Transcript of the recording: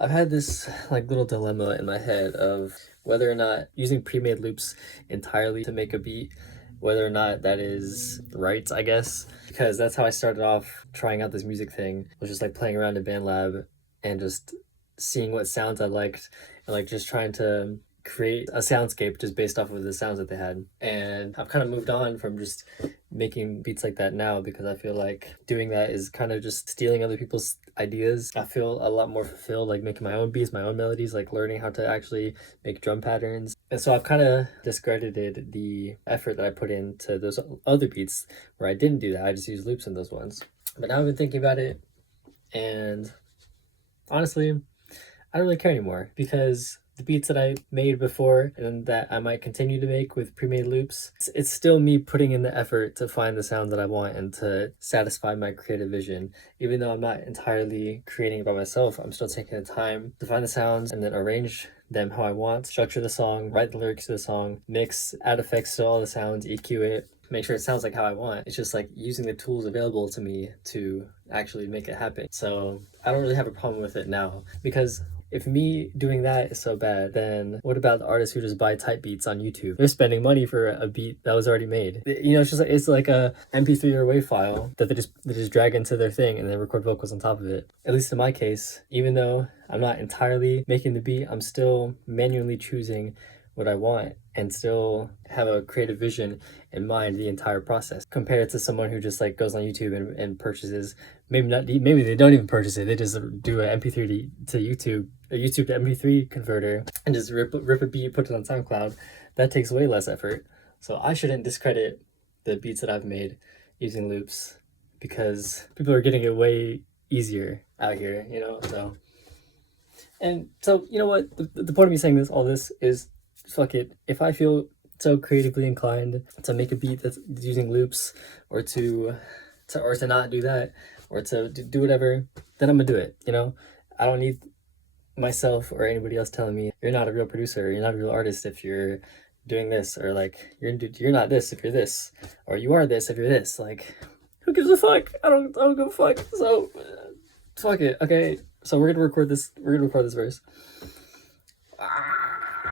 I've had this like little dilemma in my head of whether or not using pre-made loops entirely to make a beat, whether or not that is right, I guess, because that's how I started off trying out this music thing, was just like playing around in BandLab and just seeing what sounds I liked and like just trying to create a soundscape just based off of the sounds that they had. And I've kind of moved on from just making beats like that now because I feel like doing that is kind of just stealing other people's ideas. I feel a lot more fulfilled like making my own beats, my own melodies, like learning how to actually make drum patterns. And so I've kind of discredited the effort that I put into those other beats where I didn't do that. I just used loops in those ones. But now I've been thinking about it, and honestly, I don't really care anymore because the beats that I made before and that I might continue to make with pre-made loops, it's still me putting in the effort to find the sound that I want and to satisfy my creative vision. Even though I'm not entirely creating it by myself, I'm still taking the time to find the sounds and then arrange them how I want, structure the song, write the lyrics to the song, mix, add effects to all the sounds, EQ it, make sure it sounds like how I want. It's just like using the tools available to me to actually make it happen. So I don't really have a problem with it now, because if me doing that is so bad, then what about the artists who just buy type beats on YouTube? They're spending money for a beat that was already made. You know, it's like a MP3 or WAV file that they just drag into their thing and then record vocals on top of it. At least in my case, even though I'm not entirely making the beat, I'm still manually choosing what I want and still have a creative vision in mind the entire process, compared to someone who just like goes on YouTube and purchases, maybe they don't even purchase it, they just do an MP3 to YouTube, a YouTube to MP3 converter, and just rip a beat, put it on SoundCloud. That takes way less effort. So I shouldn't discredit the beats that I've made using loops, because people are getting it way easier out here, you know. So you know what, the point of me saying all this is, fuck it. If I feel so creatively inclined to make a beat that's using loops, or to not do that, or to do whatever, then I'm gonna do it. You know, I don't need myself or anybody else telling me you're not a real producer, or you're not a real artist if you're doing this, or like you're not this if you're this, or you are this if you're this. Like, who gives a fuck? I don't give a fuck. So fuck it. Okay, so we're gonna record this verse.